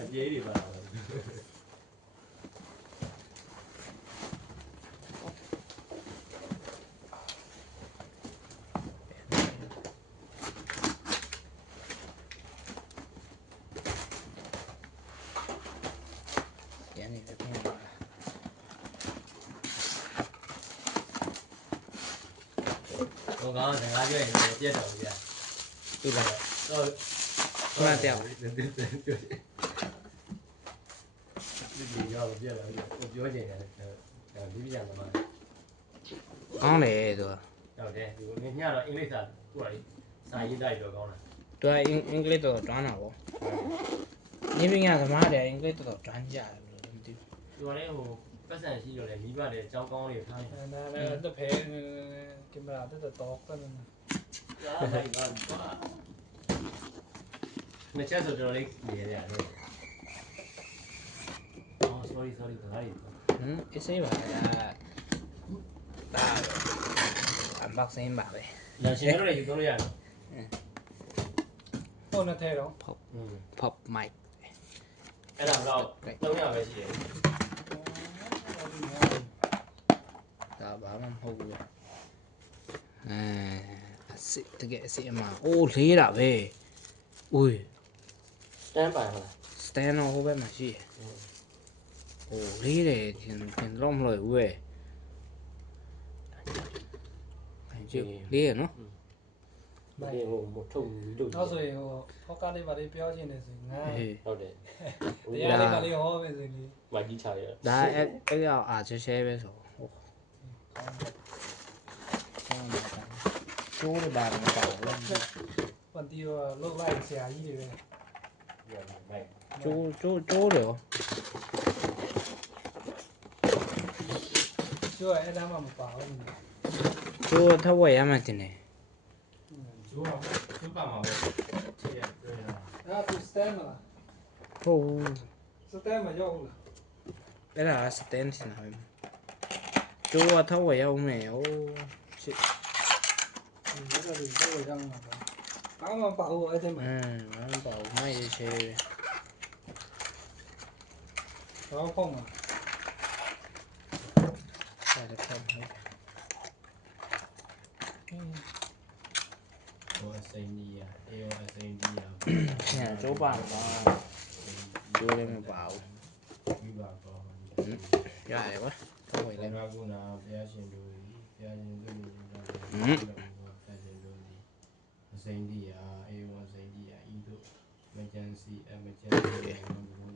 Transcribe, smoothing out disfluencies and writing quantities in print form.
အပြေးတွေပါတော့ဟိုကောင်စကားပြောရင်ပြက်တော်ကြီးပြလိုက်တော့ဟုတ်လားတဲ့ဒီရောက်ပြက်လာပြီပြောချင်တယ်ဒီပြရမှာကောင်းတယ်သူဟုတ်တယ်ဒီညတော့အင်္ဂလိပ်စာသူကစာရေးတိုက်တော့ကောင်းလားသူကအင်္ဂလိပ်တော့ကျွမ်းတာပေါ့ဒီပညာသမားတွေအင်္ဂလိပ်တော့ကျွမ်းကြတယ်လို့မသိဘူးသူကလည်းဟိုပတ်စံရှိတော့လေမိဘလည်းအကြောင်းကောင်းတွေထားတယ်နားလည်းတစ်ဖဲကင်မရာတက်တော့တယ်ဒါလိုက်ပါမချက်ဆိုတော့လေးနေရတယ်အော် sorry ဒါလေးအေးစေးပါလားဒါunboxing ပါပဲလာရှင်တို့လည်းယူလို့ရတယ်ဟုတ်နဲ့ထဲတော့ pop mic အဲ့ဒါတော့300ပဲရှိတယ်ဒါဘာမှမဟုတ်ဘူးအစစ်တကယ်အစစ်အမှအိုးလေးတာပဲဦးစတန်ပါလားစတန်တော့ဟိုဘက်မှာရှိတယ်ဟိုလေးတယ်သင်တော့မလို့ဦးရဲ့ကြည့်လေးရနော်ဒီဟိုမထုတ်ဘူးလို့တော့ဆိုရင်ဟိုဟောကားလေးပါလေးပြောချင်တယ်ဆိုရင်ငါဟုတ်တယ်တရားလေးပါလေးဟောမယ်ဆိုရင်မကြီးချရဒါအဲ့ရောက်အားချဲချဲပဲဆိုဟိုကျိုးတွေပါမကောက်ဘူးပတ်တီရောလုတ်လိုက်ဆရာကြီးတွေပဲကျိုးတယ်ရောကျိုးအဲ့ဒါမှမပါဘူးကျိုးထက်ဝက်ရမှတင်တယ်ကျိုးပါမှာပဲချေရတွေ့ရတာဒါစတန်မလားဟုတ်စတန်မရောက်ဘူးအဲ့ဒါစတန်တင်တာပဲကျိုးထက်ဝက်ရောက်မယ်ဟိုချစ်ဒီလိုတော့ရောက်မှာပါဘာမှမပါဘူးအဲ့ဒီမှာဘာမှမပါဘူးမိုက်ရေးချဲတော့ဖုန်းမှာဆက်တယ်ဖုန်းဟိုအစိမ်းကြီးအေးအစိမ်းကြီးညကျိုးပါတော့ကျိုးလည်းမပါဘူးပြီးပါတော့ရတယ်ကွာဟုတ်ကဲ့ကုနာဘုရားရှင်တို့ဘုရားရှင်တို့အစိမ်းကြီးအေးအစိမ်းကြီးဤတို့မကြံစီမကြံစီ